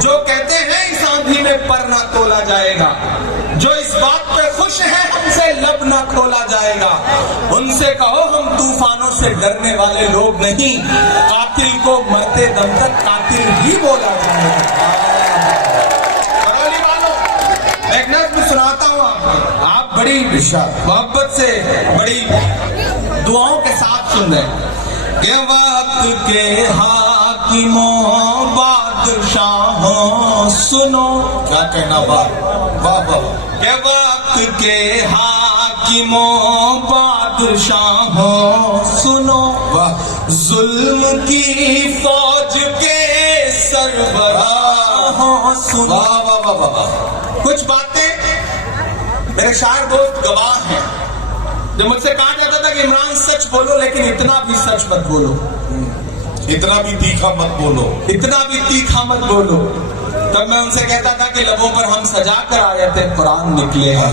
जो कहते हैं इस आंधी में पर ना तोला जाएगा, जो इस बात पे खुश है हमसे लब ना खोला जाएगा, उनसे कहो हम तूफानों से डरने वाले लोग नहीं, कातिल को मरते दम तक कातिल ही बोला जाएगा। एक नज़्म सुनाता हूँ आपको, आप बड़ी मोहब्बत से बड़ी दुआओं के साथ सुन रहे के वक्त के हाकिमों बादशाहों सुनो। क्या कहना वाह वाह वाह। के वक्त के हाकिमों बादशाहों सुनो, वाह। जुल्म की फौज के सरबराहों सुनो। वाह वाह वाह वाह। कुछ बातें मेरे शायर दोस्त गवाह हैं, जो मुझसे कहा जाता था कि इमरान सच बोलो लेकिन इतना भी सच मत बोलो, इतना भी तीखा मत बोलो, इतना भी तीखा मत बोलो। तब मैं उनसे कहता था कि लबों पर हम सजा कर आए थे कुरान निकले हैं,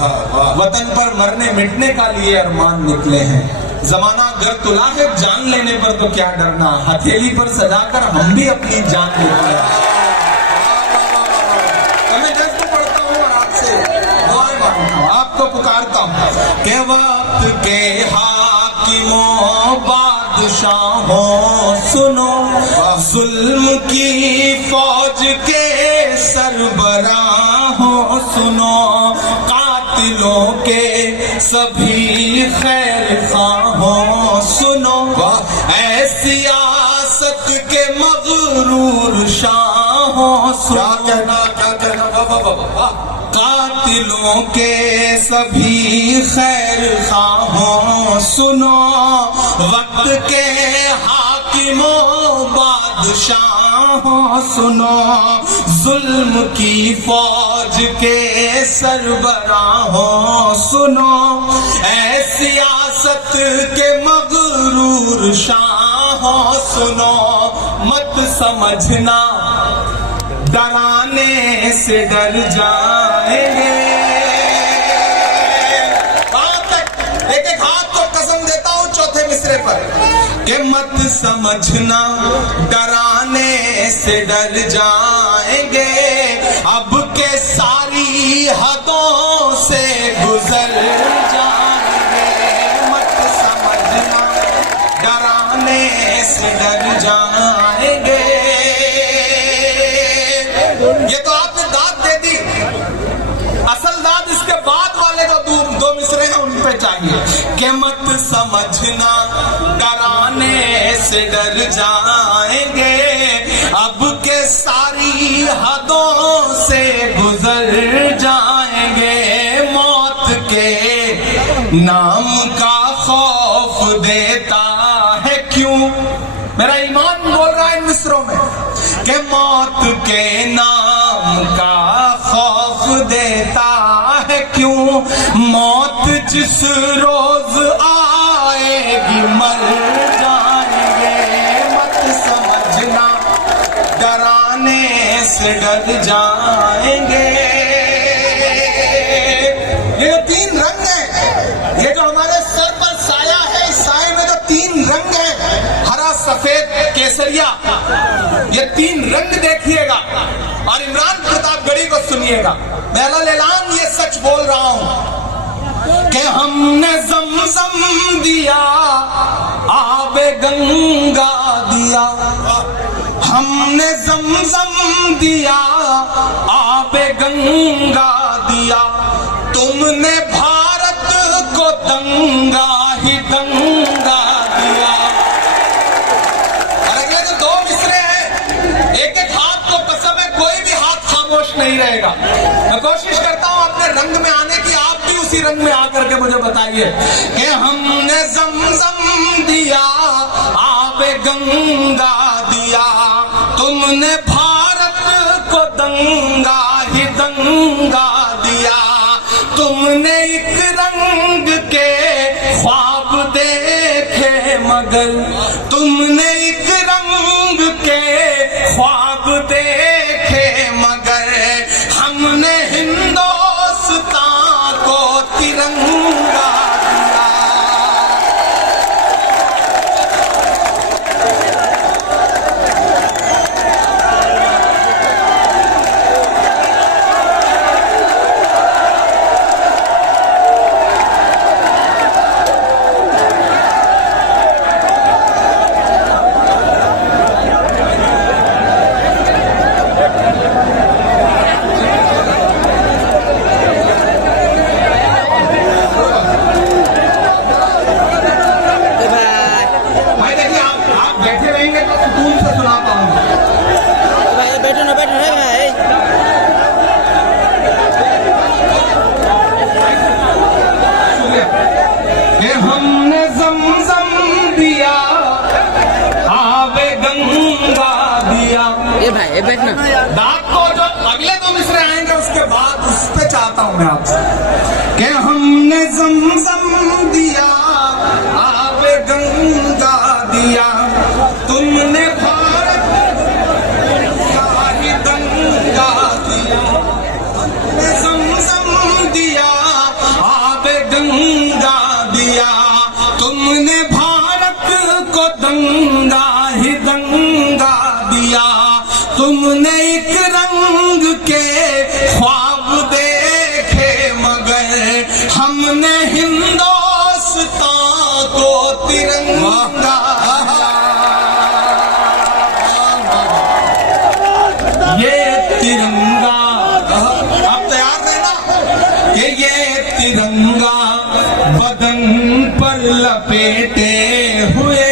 वतन पर मरने मिटने का लिए अरमान निकले हैं, जमाना अगर तुला है जान लेने पर तो क्या डरना, हथेली पर सजा कर हम भी अपनी जान निकले हैं। मैं नज़्म पढ़ता हूँ और आपसे दुआएं मांगता हूँ, आपको पुकारता हूँ के वक्त के हाकिमों बादशाहों सुनो, जुल्म की फौज के सरबराहों सुनो, कातिलों के सभी खैर खाहों सुनो, ऐ सियासत के मगरूर शाहों सुनो। क्या कहना कातिलों के सभी खैर खाहों सुनो, वक्त के हाकिमों बादशाहों सुनो, जुल्म की फौज के सरबराहों सुनो, ऐ सियासत के मगरूर शाहों सुनो, मत समझना डराने से डर जाएंगे। एक एक हाथ को कसम देता हूँ चौथे मिसरे पर कि मत समझना डराने से डर जाएंगे, अब के सारी हदों से गुजर जाएंगे, मत समझना डराने से डर जाएंगे। ये तो आपने दाद दे दी, असल दाद इसके बाद वाले जो दो मिसरे हैं उन पे चाहिए कि मत समझना डराने से डर जाएंगे, अब के सारी हदों से गुजर जाएंगे, मौत के नाम का खौफ देता है क्यों। मेरा ईमान बोल रहा है इन मिसरों में कि मौत के नाम का खौफ देता है क्यों, मौत जिस रोज आएगी मर जाएंगे, मत समझना डराने से डर जाएंगे। ये तीन रंग हैं, ये जो हमारे सर पर साया है, इस साए में जो तीन रंग हैं, हरा सफेद केसरिया, ये तीन रंग देखिएगा और इमरान प्रतापगढ़ी को सुनिएगा। मैं ऐलान ये सच बोल रहा हूं कि हमने ज़मज़म दिया, आबे गंगा दिया, हमने ज़मज़म दिया, आबे गंगा दिया, तुमने भारत को दंगा ही दंगा दिया। और अगले जो दो मिसरे हैं, एक एक हाथ को कसम है कोई भी हाथ खामोश नहीं रहेगा। मैं कोशिश करता हूं अपने रंग में आने की, आप भी उसी रंग में आकर के मुझे बताइए कि हमने ज़मज़म दिया, आबे गंगा दिया, तुमने भारत को दंगा ही दंगा दिया, तुमने एक रंग के ख्वाब देखे मगर, तुमने एक रंग के ख्वाब देखे मगर, हमने हिंदुस्तान को तिरंगा दिया। दाद को जो अगले दो मिसरे आएंगे उसके बाद उस पे चाहता हूं मैं आपसे कि हमने ज़मज़म दिया, आबे गंगा दिया, तुमने भारत का ही दंगा दिया। हमने ज़मज़म दिया, आबे गंगा दिया, तुमने भारत को दंगा ही दंगा दिया। तुमने एक रंग के ख्वाब देखे मगर हमने हिंदुस्तान को तिरंगा। ये तिरंगा, आप तैयार रहना कि ये तिरंगा बदन पर लपेटे हुए,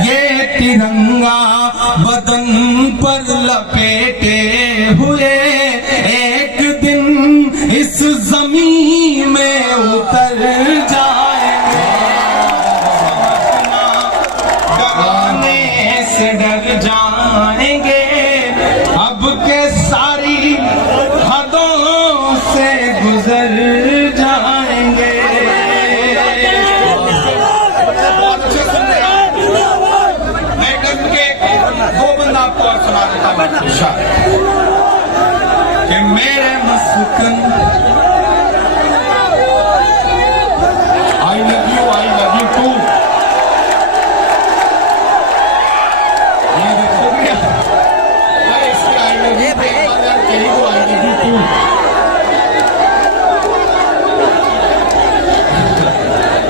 ये तिरंगा बदन पर लपेटे हुए एक दिन इस जमीन में उतर जाएंगे। डरने से डर जाएंगे, अब के सारी हदों से गुजर जाएंगे। दो बंदा आपको और सुना देता हूं कि मेरे मस्कन आई लव यू टू। ये देखो भैया, इसके आई लव यू पे कहीं को I love you too.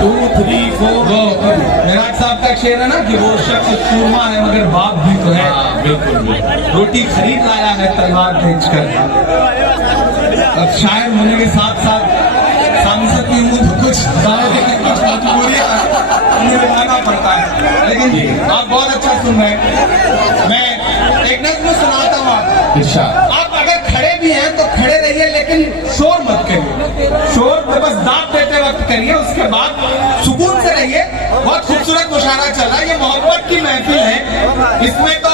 Two three four Meraj साहब का शेर है ना कि वो शख्स सूरमा है मगर बाप भी तो है। बिल्कुल, रोटी खरीद लाया है तलवार बेचकर। अब शायर होने के साथ साथ सांसद की मुंह कुछ कुछ मजबूरियां निभाना पड़ता है, लेकिन आप बहुत अच्छा सुन रहे हैं। मैं एक नज़्म सुनाता हूँ आपको। आप अगर खड़े भी हैं तो खड़े रहिए, लेकिन शोर मत करिए। शोर तो बस दांत देते वक्त करिए, उसके बाद सुकून से रहिए। बहुत खूबसूरत मुशायरा चला, ये मोहब्बत की महफिल है। इसमें तो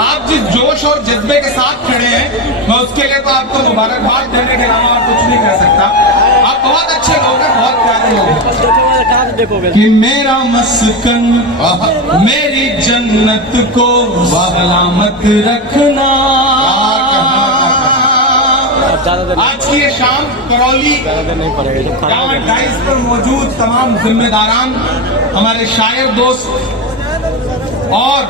आप जिस जोश और जज्बे के साथ खड़े हैं, मैं उसके लिए तो आपको मुबारकबाद देने के अलावा और कुछ नहीं कह सकता। आप बहुत अच्छे लोग हैं, बहुत प्यारे लोग हैं। कि मेरा मस्कन मेरी जन्नत को सलामत रखना। आज की ये शाम करौली टावर डाइस पर मौजूद तमाम जिम्मेदारान, हमारे शायर दोस्त और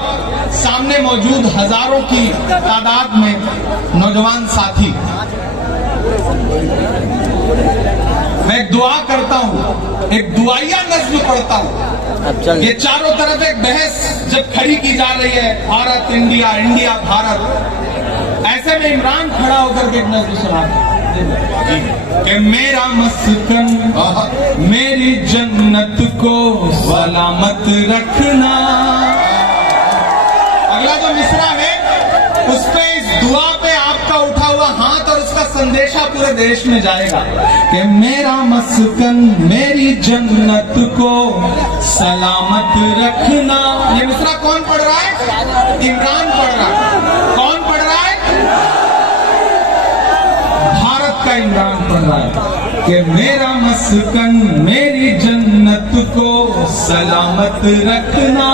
सामने मौजूद हजारों की तादाद में नौजवान साथी, मैं एक दुआ करता हूँ, एक दुआया नज़्म पढ़ता हूँ। ये चारों तरफ एक बहस जब खड़ी की जा रही है, भारत इंडिया, इंडिया भारत, ऐसे में इमरान खड़ा होकर के एक नज़्म सुनाता कि मेरा मस्कन मेरी जन्नत को सलामत रखना। अगला जो मिसरा है उस पे, इस दुआ पे आपका उठा हुआ हाथ और उसका संदेशा पूरे देश में जाएगा कि मेरा मस्कन मेरी जन्नत को सलामत रखना। ये मिसरा कौन पढ़ रहा है? इमरान पढ़ रहा है। कौन पढ़ रहा है? भारत का इमरान पढ़ रहा है कि मेरा मस्कन मेरी जन्नत को सलामत रखना।